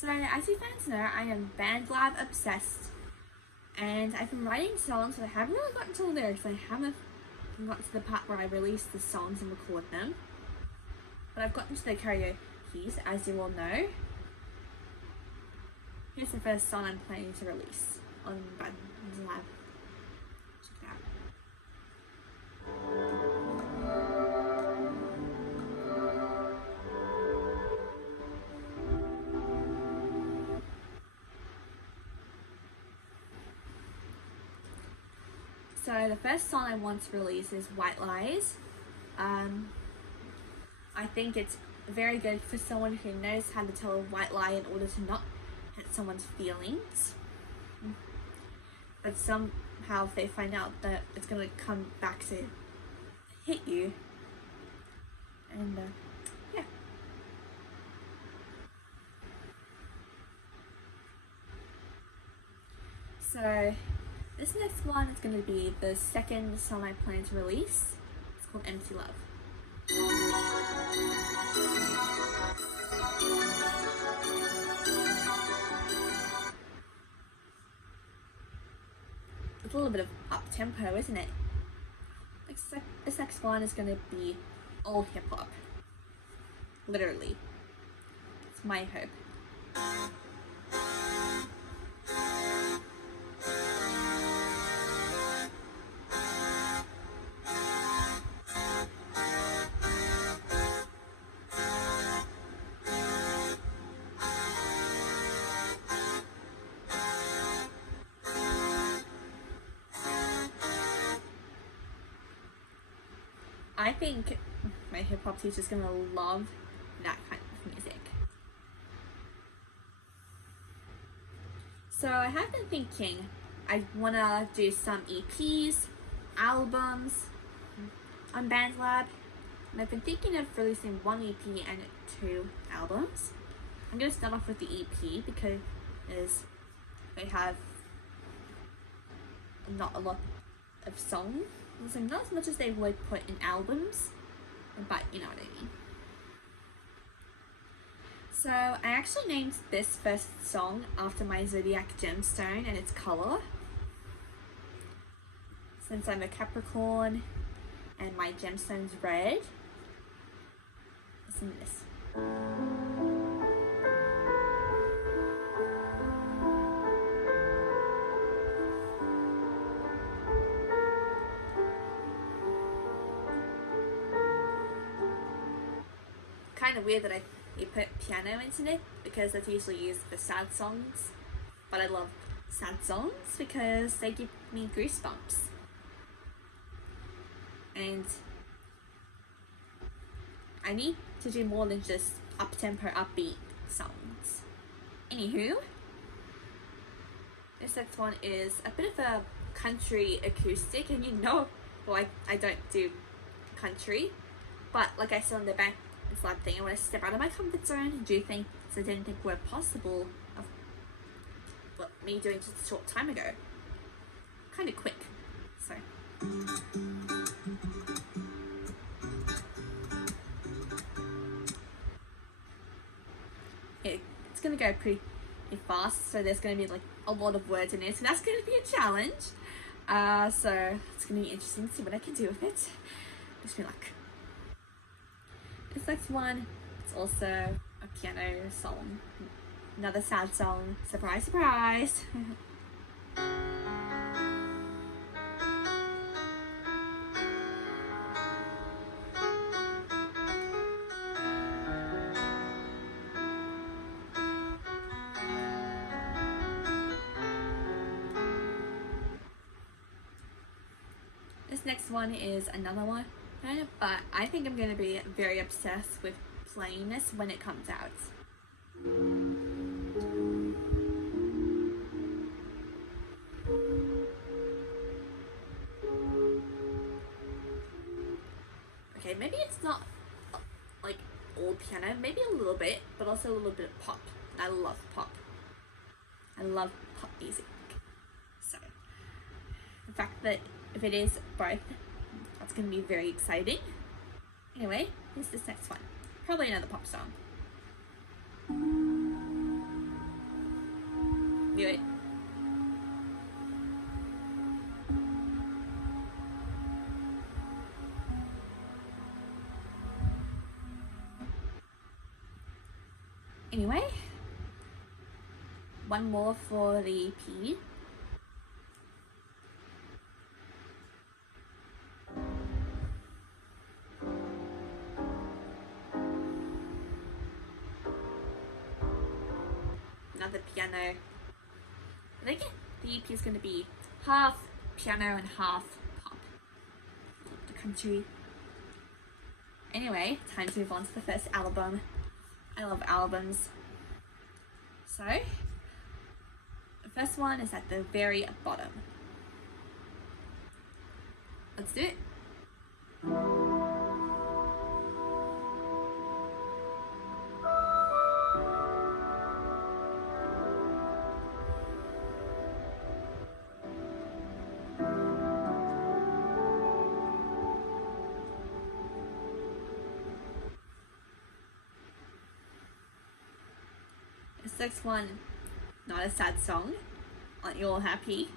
So as you fans know, I am BandLab obsessed, and I've been writing songs, but I haven't really gotten to the lyrics. I haven't gotten to the part where I release the songs and record them, but I've gotten to the karaoke's, as you all know. Here's the first song I'm planning to release on BandLab. Check it out. So the first song I want to release is White Lies. I think it's very good for someone who knows how to tell a white lie in order to not hurt someone's feelings. But somehow if they find out that it's going to come back to hit you. And yeah. So this next one is going to be the second song I plan to release. It's called Empty Love. It's a little bit of up-tempo, isn't it? This next one is going to be all hip-hop. Literally. It's my hope. I think my hip-hop teacher's gonna love that kind of music. So I have been thinking I wanna do some EPs, albums on BandLab, and I've been thinking of releasing one EP and 2 albums. I'm gonna start off with the EP because they have not a lot of songs. So not as much as they would put in albums, but you know what I mean. So I actually named this first song after my zodiac gemstone and its color. Since I'm a Capricorn and my gemstone's red. Listen to this. Kind of weird that you put piano into it because that's usually used for sad songs, but I love sad songs because they give me goosebumps. And I need to do more than just up-tempo, upbeat songs. Anywho, this next one is a bit of a country acoustic, and you know, well, I don't do country, but like I said on the back, it's like thing, I want to step out of my comfort zone and do things I didn't think were possible of what me doing just a short time ago. Kind of quick, so. It's gonna go pretty fast, so there's gonna be like a lot of words in there, so that's gonna be a challenge. So it's gonna be interesting to see what I can do with it. Wish me luck. This next one, it's also a piano song. Another sad song. Surprise, surprise. This next one is another one. But I think I'm going to be very obsessed with playing this when it comes out. Okay, maybe it's not like all piano, maybe a little bit, but also a little bit of pop. I love pop. I love pop music. So, the fact that if it is both, that's going to be very exciting. Anyway, here's this next one. Probably another pop song. Anyway, one more for the EP. Another piano. I think the EP is going to be half piano and half pop. The country. Anyway, time to move on to the first album. I love albums. So, the first one is at the very bottom. Let's do it. This next one, not a sad song. Aren't you all happy?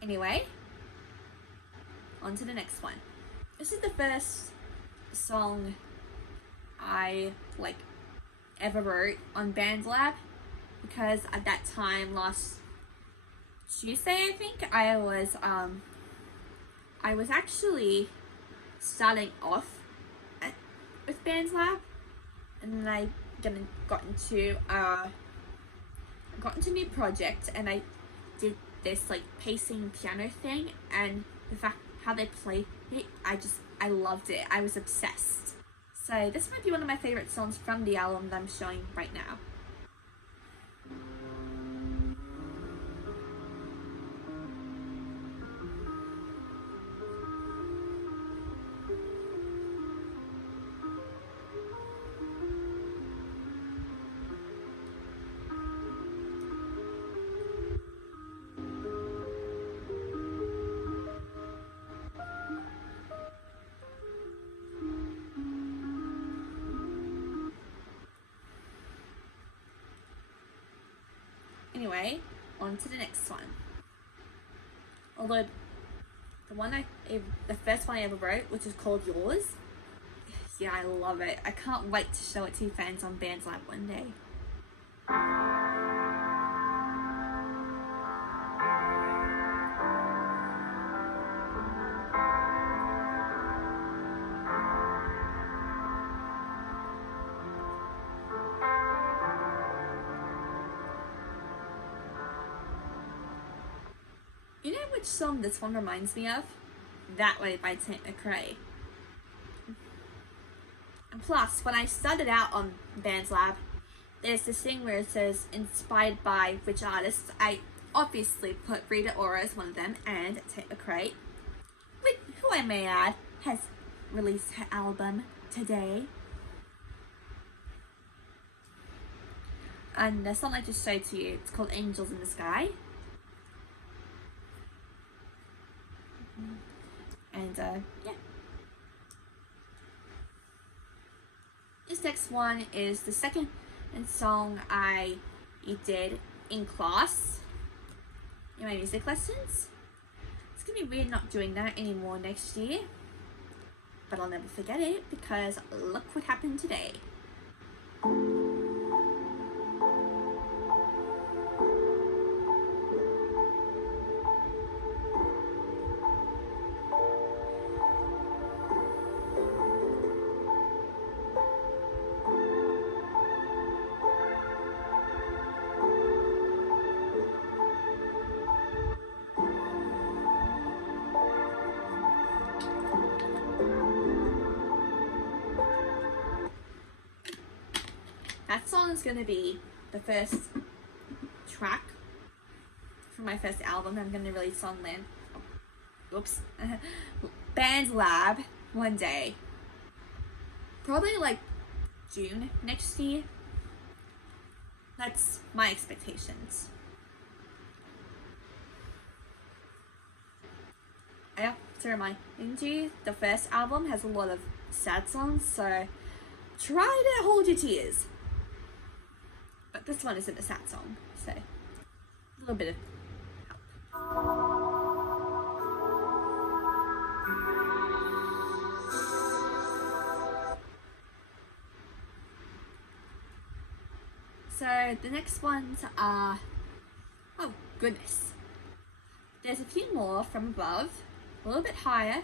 Anyway, on to the next one. This is the first song I ever wrote on BandLab, because at that time last Tuesday, I think, I was actually starting off with BandLab, and then I got into a new project, and I did this pacing piano thing, and the fact how they played it, I loved it. I was obsessed. So this might be one of my favorite songs from the album that I'm showing right now. Anyway, on to the next one. Although the first one I ever wrote, which is called Yours, yeah, I love it. I can't wait to show it to fans on BandLab one day. You know which song this one reminds me of? That Way by Tate McRae. And plus, when I started out on BandLab, there's this thing where it says inspired by which artists. I obviously put Rita Ora as one of them, and Tate McRae, who I may add has released her album today. And the song I just showed to you, it's called Angels in the Sky. And yeah. This next one is the second song I did in class, in my music lessons. It's gonna be weird not doing that anymore next year, but I'll never forget it, because look what happened today. That song is going to be the first track from my first album I'm going to release on BandLab one day. Probably June next year. That's my expectations. I have to remind you, the first album has a lot of sad songs, so try to hold your tears. But this one isn't a sad song, so a little bit of So the next ones are, oh goodness, there's a few more from above, a little bit higher.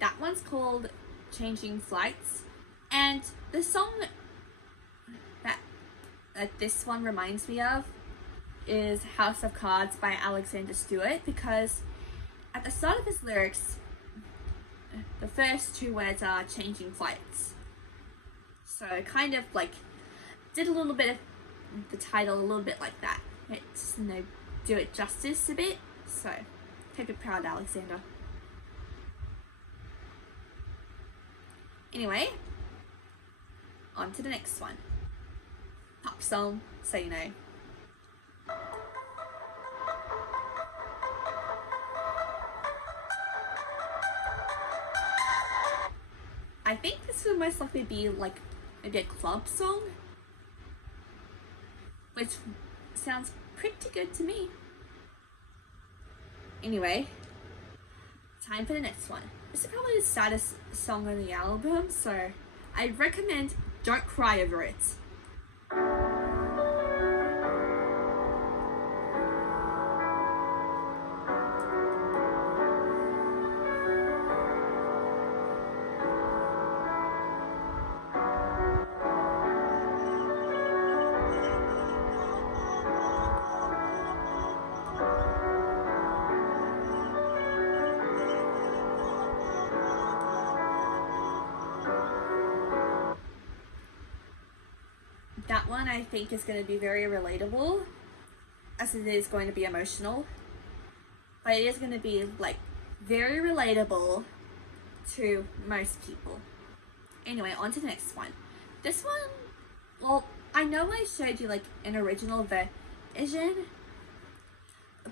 That one's called Changing Flights, and the song that this one reminds me of is House of Cards by Alexander Stewart, because at the start of his lyrics, the first two words are changing flights. So kind of like did a little bit of the title a little bit like that. It's, you know, do it justice a bit. So take it proud, Alexander. Anyway, on to the next one. Pop song, so you know. I think this would most likely be like maybe a club song, which sounds pretty good to me. Anyway, time for the next one. This is probably the saddest song on the album, so I recommend don't cry over it. That one I think is going to be very relatable, as it is going to be emotional, but it is going to be like very relatable to most people. Anyway, on to the next one. This one, well, I know I showed you like an original version,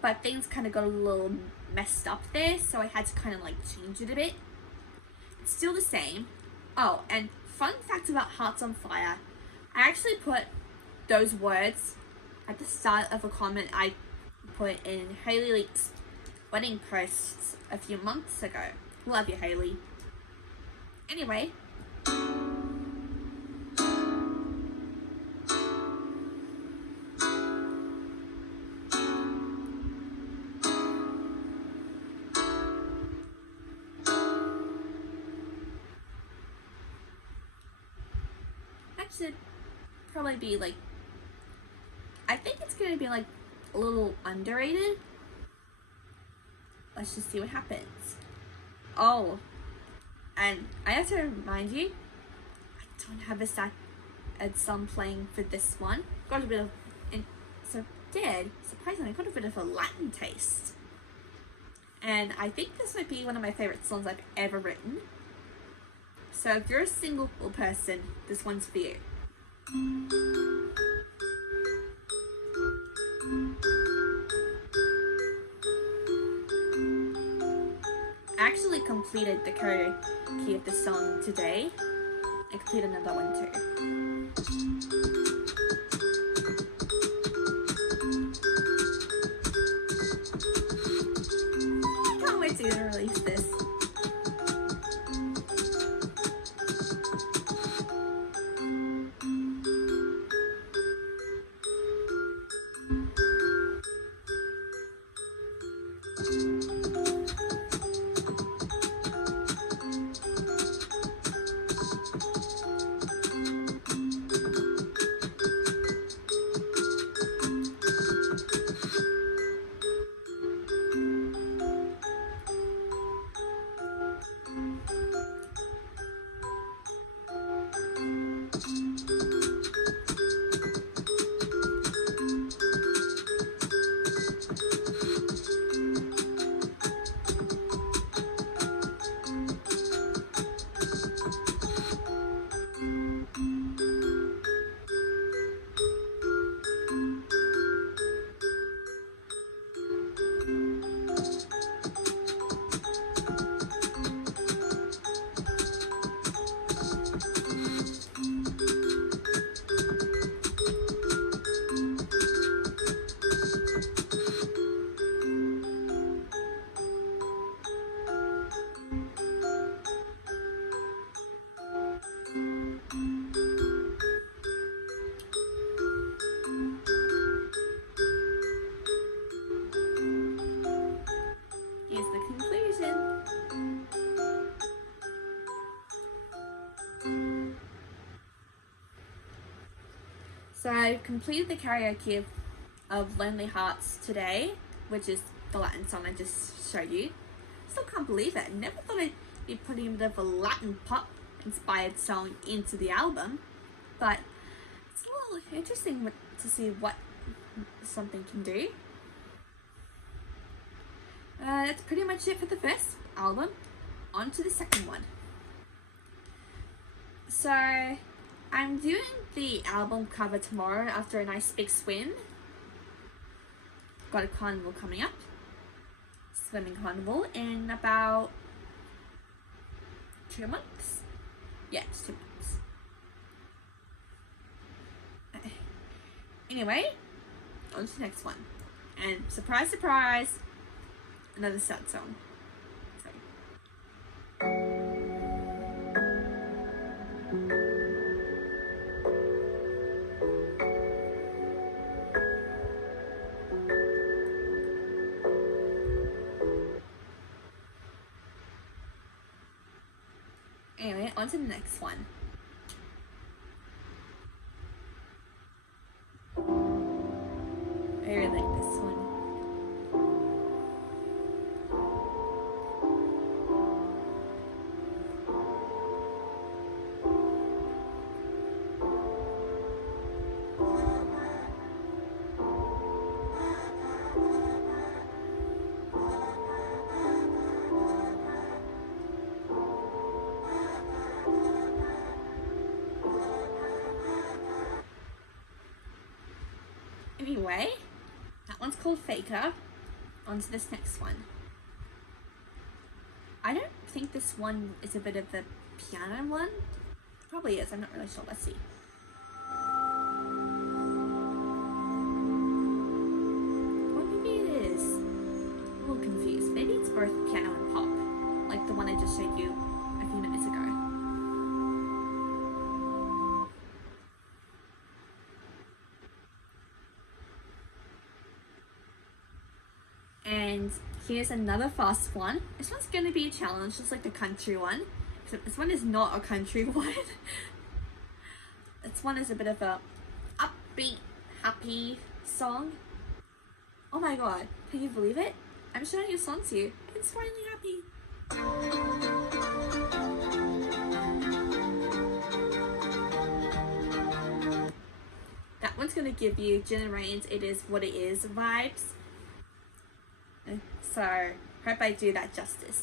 but things kind of got a little messed up there, so I had to kind of like change it a bit. It's still the same. Oh, and fun fact about Hearts on Fire, I actually put those words at the start of a comment I put in Hayley Leak's wedding posts a few months ago. Love you, Hayley. Anyway, that should probably be like, I think it's gonna be like a little underrated. Let's just see what happens. Oh, and I have to remind you, I don't have a sad song playing for this one. Got a bit of, surprisingly, I got a bit of a Latin taste. And I think this might be one of my favorite songs I've ever written. So if you're a single person, this one's for you. I actually completed the karaoke of this song today. I completed another one too. I can't wait to release this. So I completed the karaoke of Lonely Hearts today, which is the Latin song I just showed you. Still can't believe it. I never thought I'd be putting a bit of a Latin pop inspired song into the album, but it's a little interesting to see what something can do. That's pretty much it for the first album. On to the second one. So I'm doing the album cover tomorrow after a nice big swim. Got a carnival coming up. Swimming carnival in about 2 months. Yeah, it's 2 months. Anyway, on to the next one. And surprise, surprise, another sad song. Anyway, on to the next one. I really like this one. Anyway, that one's called Faker. On to this next one. I don't think this one is a bit of the piano one. Probably is, I'm not really sure. Let's see. Or maybe it is. I'm a little confused. Maybe it's both piano and pop, like the one I just showed you a few minutes ago. And here's another fast one. This one's going to be a challenge, just like the country one. Except this one is not a country one. This one is a bit of a upbeat, happy song. Oh my god, can you believe it? I'm showing you a song to you. It's finally happy. That one's going to give you Generations It Is What It Is vibes. So, hope I do that justice.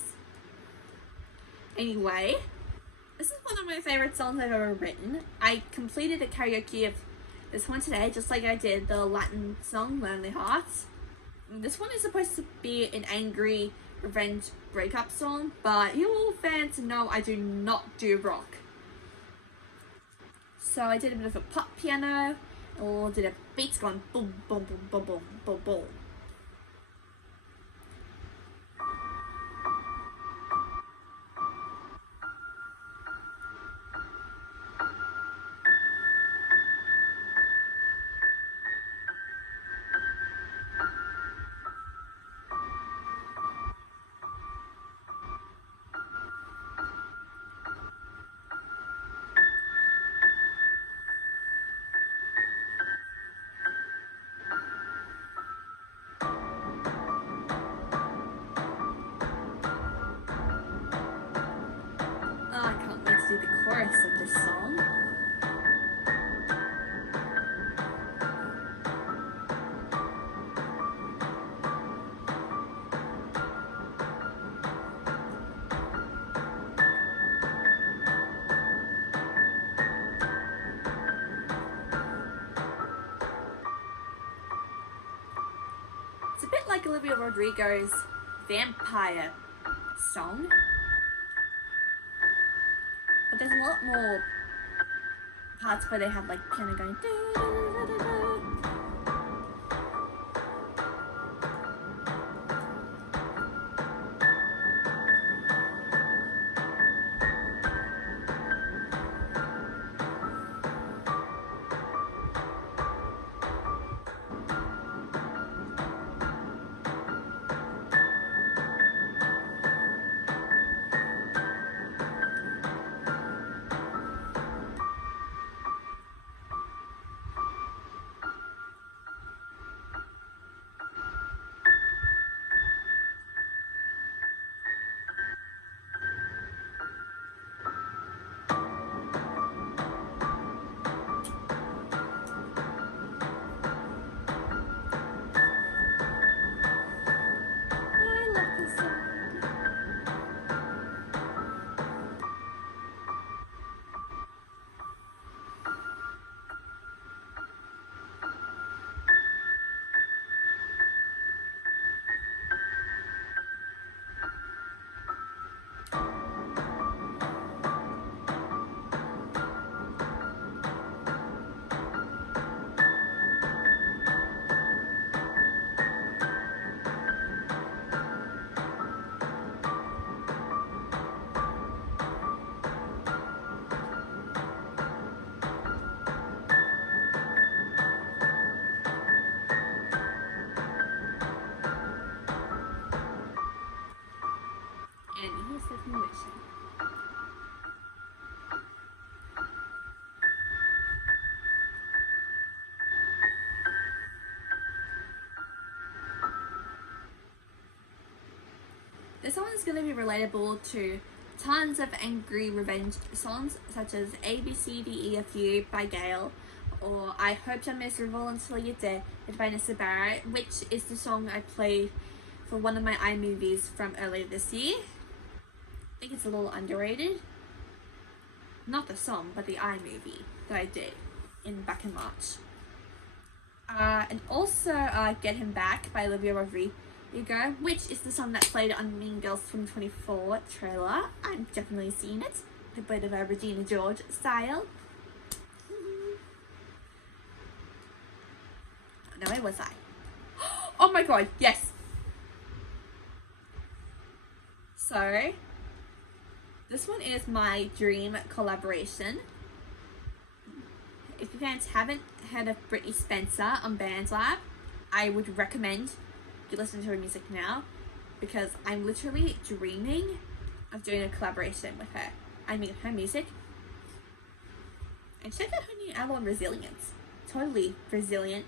Anyway, this is one of my favorite songs I've ever written. I completed a karaoke of this one today, just like I did the Latin song, Lonely Hearts. This one is supposed to be an angry revenge breakup song, but you all fans know I do not do rock. So I did a bit of a pop piano, or did a beats going boom, boom, boom, boom, boom, boom, boom. I can't wait to do the chorus of this song. It's a bit like Olivia Rodrigo's Vampire song. But there's a lot more parts where they have like piano going da, da, da, da, da. love this song. And here's the conviction. This one is going to be relatable to tons of angry revenge songs such as A, B, C, D, E, F, U by Gail, or I Hope You're Miserable Until You're Dead by Vanessa Barrett, which is the song I played for one of my iMovies from earlier this year. I think it's a little underrated. Not the song, but the iMovie that I did back in March. And also Get Him Back by Olivia Rodrigo, which is the song that played on Mean Girls 2024 trailer. I've definitely seen it. A bit of a Regina George style. No, where was I? Oh my god, yes! So, this one is my dream collaboration. If you guys haven't heard of Brittany Spencer on BandLab, I would recommend you listen to her music now, because I'm literally dreaming of doing a collaboration with her. I mean, her music. And check out her new album, Resilience. Totally resilient.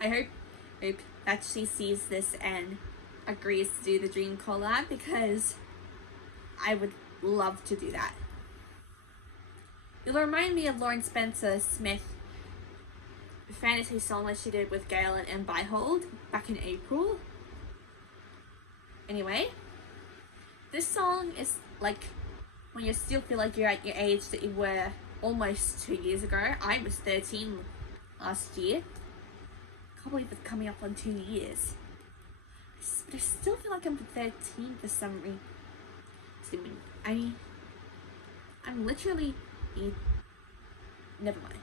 I hope that she sees this and agrees to do the dream collab, because I would love to do that. It'll remind me of Lauren Spencer Smith fantasy song that she did with Gail and Byhold back in April. Anyway, this song is like when you still feel like you're at your age that you were almost 2 years ago. I was 13 last year. I can't believe it's coming up on 2 years. But I still feel like I'm 13 for some reason. I'm literally... Never mind.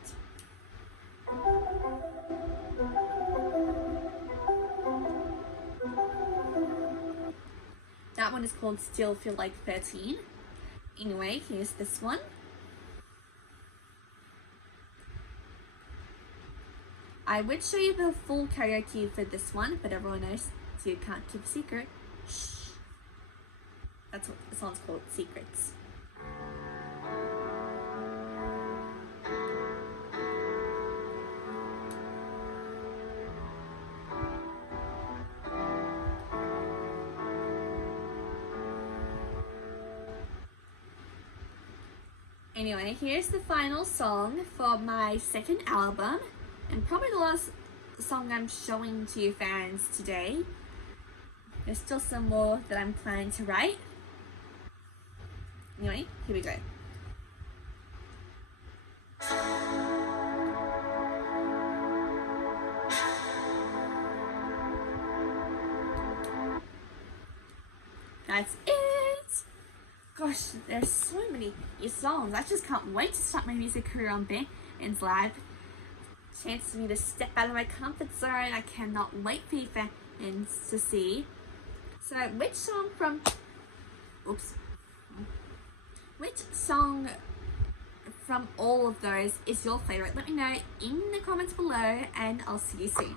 That one is called Still Feel Like 13. Anyway, here's this one. I would show you the full karaoke for this one, but everyone knows, so you can't keep a secret. Shh. That's what the song's called, Secrets. Anyway, here's the final song for my second album, and probably the last song I'm showing to you fans today. There's still some more that I'm planning to write. Anyway, here we go. That's it! Gosh, there's so many songs. I just can't wait to start my music career on BandLab. Chance for me to step out of my comfort zone. I cannot wait for you fans to see. So, which song from all of those is your favorite? Let me know in the comments below, and I'll see you soon.